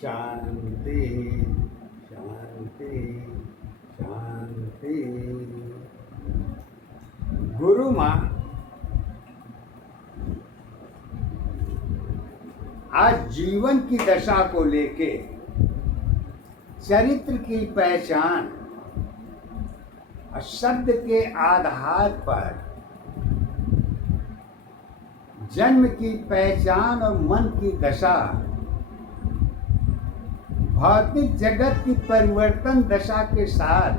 शांति शांति शांति। गुरु माँ आज जीवन की दशा को लेके चरित्र की पहचान और शब्द के आधार पर जन्म की पहचान और मन की दशा, भौतिक जगत की परिवर्तन दशा के साथ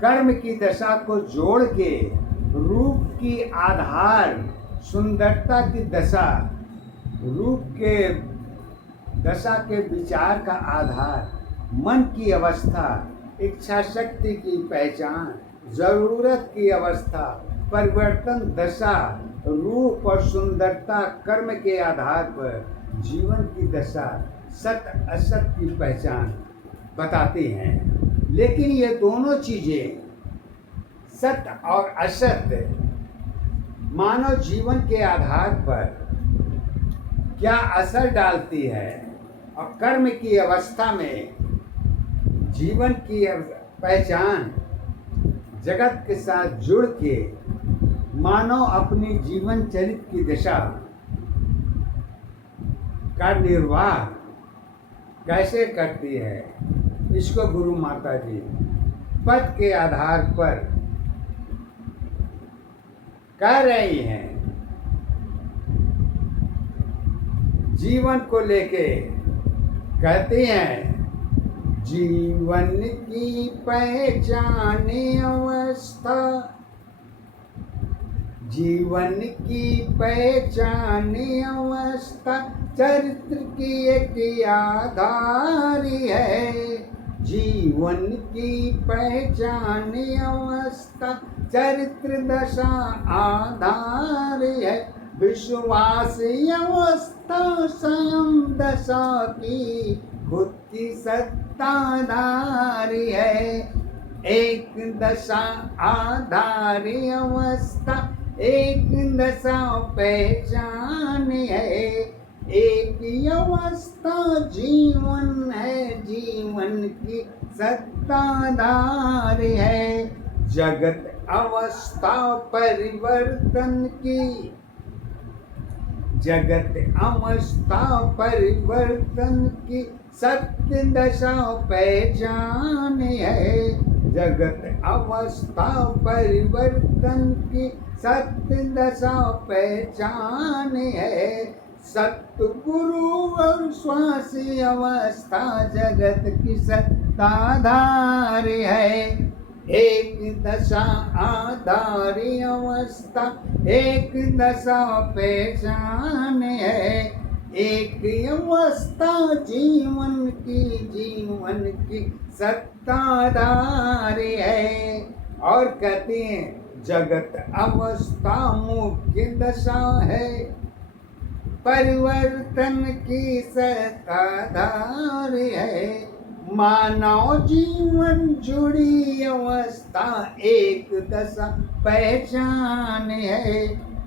कर्म की दशा को जोड़ के रूप की आधार, सुंदरता की दशा, रूप के दशा के विचार का आधार, मन की अवस्था, इच्छा शक्ति की पहचान, जरूरत की अवस्था, परिवर्तन दशा, रूप और सुंदरता, कर्म के आधार पर जीवन की दशा, सत्य असत की पहचान बताती हैं। लेकिन ये दोनों चीजें, सत्य और असत्य, मानव जीवन के आधार पर क्या असर डालती है और कर्म की अवस्था में जीवन की पहचान जगत के साथ जुड़ के मानव अपनी जीवन चरित्र की दिशा का निर्वाह कैसे करती है, इसको गुरु माता जी पद के आधार पर कह रही हैं। जीवन को लेके कहती हैं, जीवन की पहचान अवस्था, जीवन की पहचान अवस्था चरित्र की एक आधार है। जीवन की पहचान अवस्था चरित्र दशा आधार है। विश्वास अवस्था स्वयं दशा की खुद की सत्ताधार है। एक दशा आधार अवस्था एक दशा पहचान है। एक अवस्था जीवन है, जीवन की सत्ताधार है। जगत अवस्था परिवर्तन की, जगत अवस्था परिवर्तन की सत्य दशा पहचान है। जगत अवस्था परिवर्तन की सत्य दशा पहचान है। सतगुरु और श्वासी अवस्था जगत की सत्ताधार है। एक दशा आधार अवस्था एक दशा पहचान है। एक अवस्था जीवन की सत्ताधार है। और कहते हैं जगत अवस्था मुख्य दशा है, परिवर्तन की सत्ताधार है। मानव जीवन जुड़ी अवस्था एक दशा पहचान है।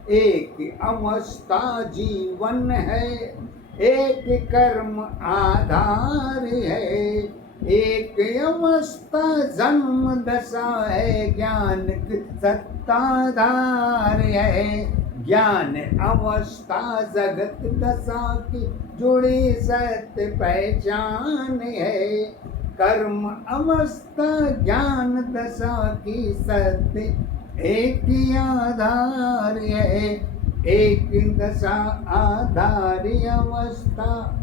एक अवस्था जीवन है, एक कर्म आधार है। एक अवस्था जन्म दशा है, ज्ञान की सत्ताधार है। ज्ञान अवस्था जगत दशा की जुड़ी सत्य पहचान है। कर्म अवस्था ज्ञान दशा की सत्य एक ही आधार है। एक दशा आधार अवस्था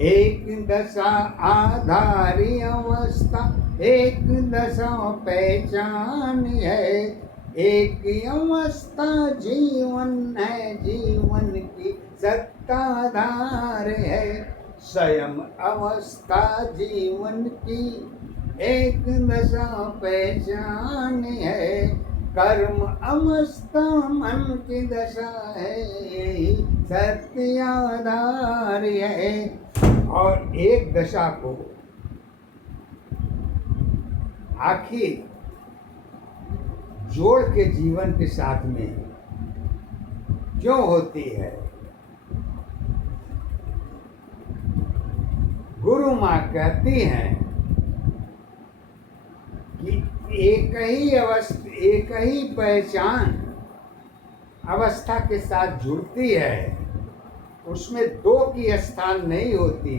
एक दशा आधार अवस्था एक दशा पहचान है। एक अवस्था जीवन है, जीवन की सत्ताधार है। स्वयं अवस्था जीवन की एक दशा पहचान है। कर्म अवस्था मन की दशा है, यही सत्य आधार है। और एक दशा को आखिर जोड़ के जीवन के साथ में क्यों होती है, माँ कहती हैं कि एक ही पहचान अवस्था के साथ जुड़ती है, उसमें दो की स्थान नहीं होती।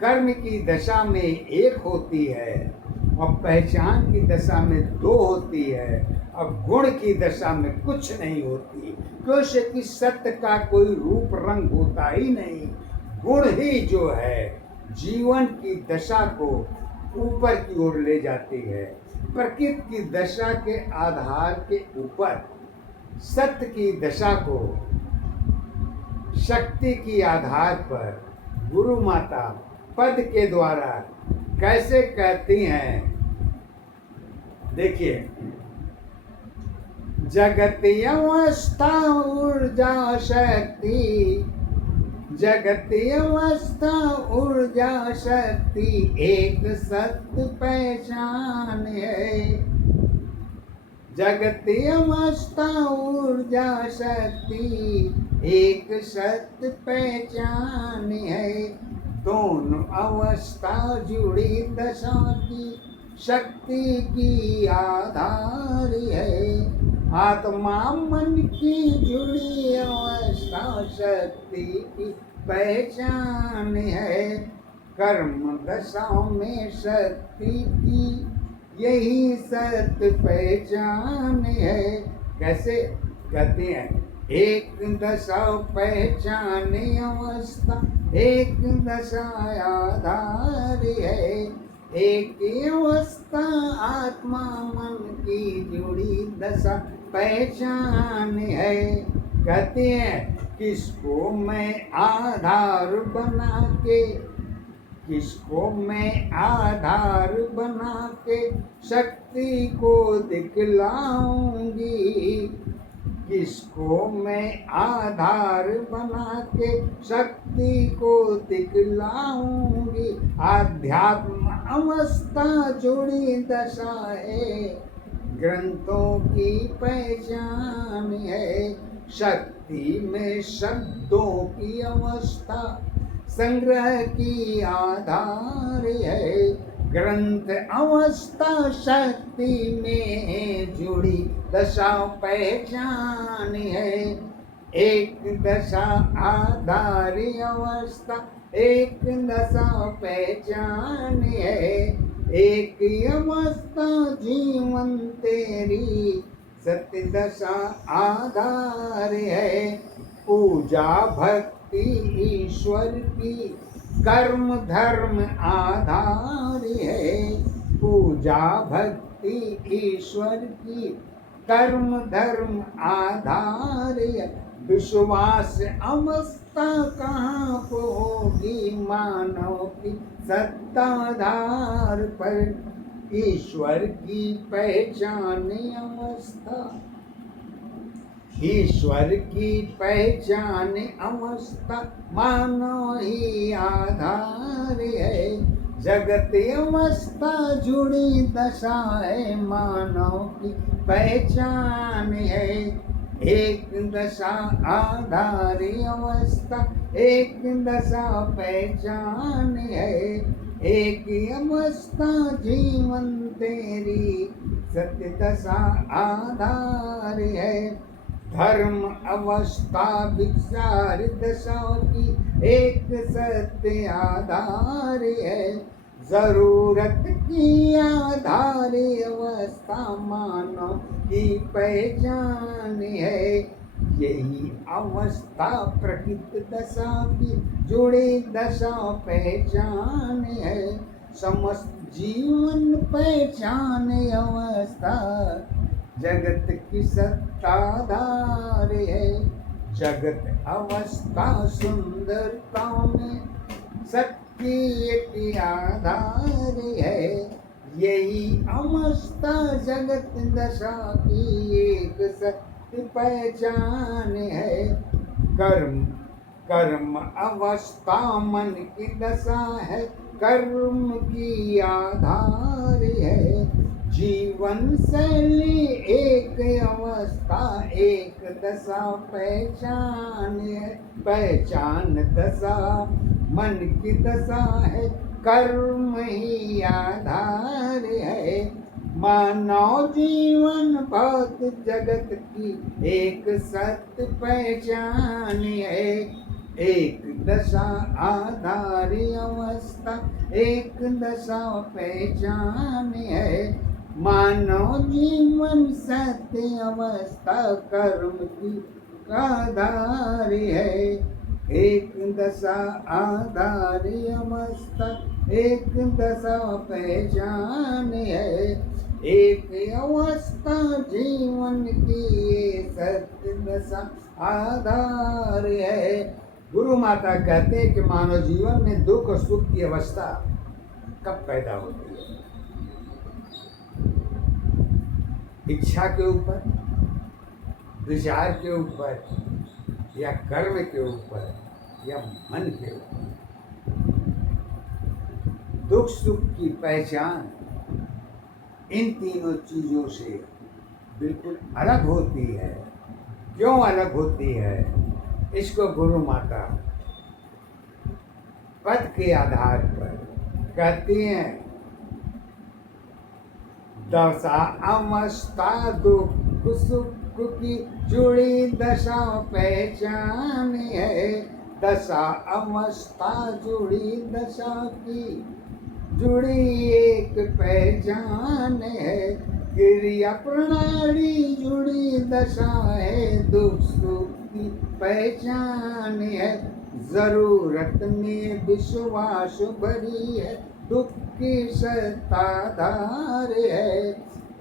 कर्म की दशा में एक होती है और पहचान की दशा में दो होती है, और गुण की दशा में कुछ नहीं होती। क्योंकि सत्य का कोई रूप रंग होता ही नहीं। गुण ही जो है जीवन की दशा को ऊपर की ओर ले जाती है। प्रकृति की दशा के आधार के ऊपर सत्य की दशा को शक्ति की आधार पर गुरु माता पद के द्वारा कैसे कहती हैं, देखिए। जगत अवस्था ऊर्जा शक्ति, जगत अवस्था ऊर्जा शक्ति एक सत्य पहचान है। जगत अवस्था ऊर्जा शक्ति एक सत्य पहचान है। दोनों अवस्था जुड़ी दशा की शक्ति की आधार है। आत्मा मन की जुड़ी अवस्था शक्ति की पहचान है। कर्म दशा में शक्ति की यही सत्य पहचान है। कैसे कहते हैं, एक दशा पहचान अवस्था एक दशा आधार है। एक अवस्था आत्मा मन की जुड़ी दशा पहचान है। कहते हैं, किसको मैं आधार बना के, किसको मैं आधार बना के शक्ति को दिखलाऊंगी। किसको मैं आधार बना के शक्ति को दिखलाऊंगी। आध्यात्म अवस्था जुड़ी दशा है, ग्रंथों की पहचान है। शक्ति में शब्दों की अवस्था संग्रह की आधार है। ग्रंथ अवस्था शक्ति में जुड़ी दशा पहचान है। एक दशा आधार अवस्था एक दशा पहचान है। एक अवस्था जीवन तेरी सत्य दशा आधार है। पूजा भक्ति ईश्वर की कर्म धर्म आधार है। पूजा भक्ति ईश्वर की कर्म धर्म आधार है। विश्वास अवस्था कहाँ को होगी, मानव की सत्ताधार पर ईश्वर की पहचान अवस्था। ईश्वर की पहचान अवस्था मानव ही आधार है। जगत अवस्था जुड़ी दशा है, मानव की पहचान है। एक दशा आधार अवस्था एक दशा पहचान है। एक अवस्था जीवन तेरी सत्य दशा आधार है। धर्म अवस्था विचार दशा की एक सत्य आधार है। जरूरत की आधार अवस्था मानव की पहचान है। यही अवस्था प्रकृति दशा की जुड़ी दशा पहचान है। समस्त जीवन पहचान अवस्था जगत की सत्ताधार है। जगत अवस्था सुंदरता में सत्य एक आधार है। यही अवस्था जगत दशा की एक सत्य पहचान है। कर्म अवस्था मन की दशा है, कर्म की आधार है। जीवन शैली एक अवस्था एक दशा पहचान है। पहचान दशा मन की दशा है, कर्म ही आधार है। मानव जीवन भौत जगत की एक सत्य पहचान है। एक दशा आधार अवस्था एक दशा पहचान है। मानव जीवन सत्य अवस्था कर्म की आधार है। एक दशा आधार अवस्था एक दशा पहचान है। एक अवस्था जीवन की ये सत्य दशा आधार है। गुरु माता कहते हैं कि मानव जीवन में दुख और सुख की अवस्था कब पैदा होती है? इच्छा के ऊपर, विचार के ऊपर, या कर्म के ऊपर, या मन के ऊपर। दुख सुख की पहचान इन तीनों चीजों से बिल्कुल अलग होती है। क्यों अलग होती है? इसको गुरु माता पद के आधार पर कहती हैं। दशा अवस्था दुख सुख की जुड़ी दशा पहचान है। दशा अवस्था जुड़ी दशा की जुड़ी एक पहचान है। क्रिया प्रणाली जुड़ी दशा है। दुख सुख की पहचान है। जरूरत में विश्वास भरी है। दुख की सत्ताधार है।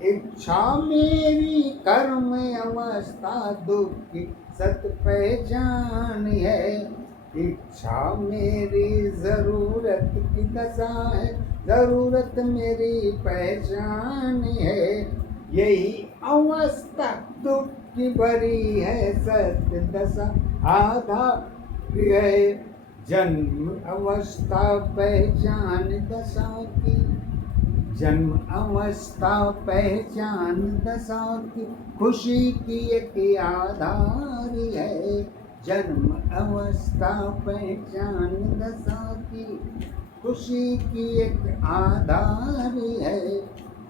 इच्छा मेरी कर्म अवस्था दुख की सत पहचान है। इच्छा मेरी जरूरत की दशा है। जरूरत मेरी पहचान है। यही अवस्था दुख की भरी है। सत्य दशा आधार है। जन्म अवस्था पहचान दशा की। जन्म अवस्था पहचान दशा की खुशी की एक आधार है। जन्म अवस्था पहचान दशा की खुशी की एक आधार है।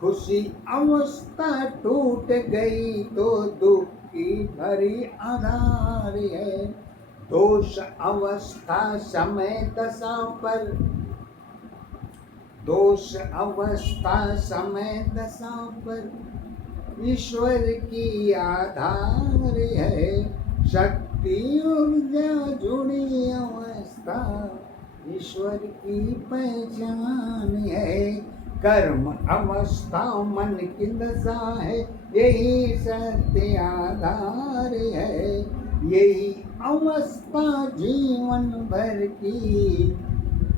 खुशी अवस्था टूट गई तो दुख की भरी आधार है। दोष अवस्था समय दशा पर दोष अवस्था समय दशा पर ईश्वर की आधार है। शक्ति ऊर्जा जुड़ी अवस्था ईश्वर की पहचान है। कर्म अवस्था मन की दशा है। यही सत्य आधार है। यही अवस्था जीवन भर की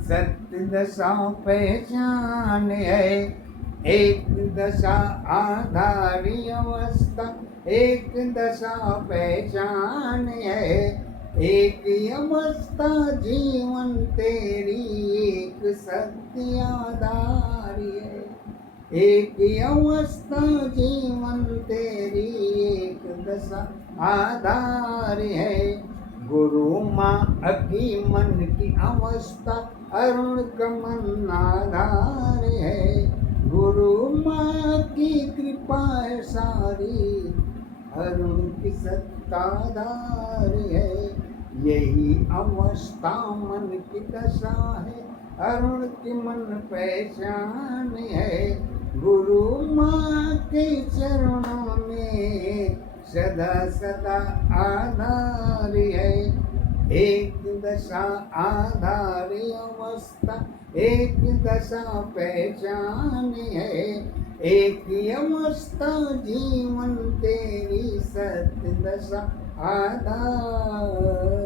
सत्य दशा पहचान है। एक दशा आधारी अवस्था एक दशा पहचान है। एक अवस्था जीवन तेरी एक सत्य आधार है। एक अवस्था जीवन तेरी एक दशा आधार है। गुरु माँ अभी मन की अवस्था अरुण कमन आधार है। गुरु माँ की कृपा है सारी अरुण की सत्ताधार है। यही अवस्था मन की दशा है। अरुण की मन पहचान है। गुरु माँ के चरणों में सदा सदा आधार है। एक दशा आधार अवस्था एक दशा पहचान है। एक अवस्था जीवन तेरी सत्य दशा आधार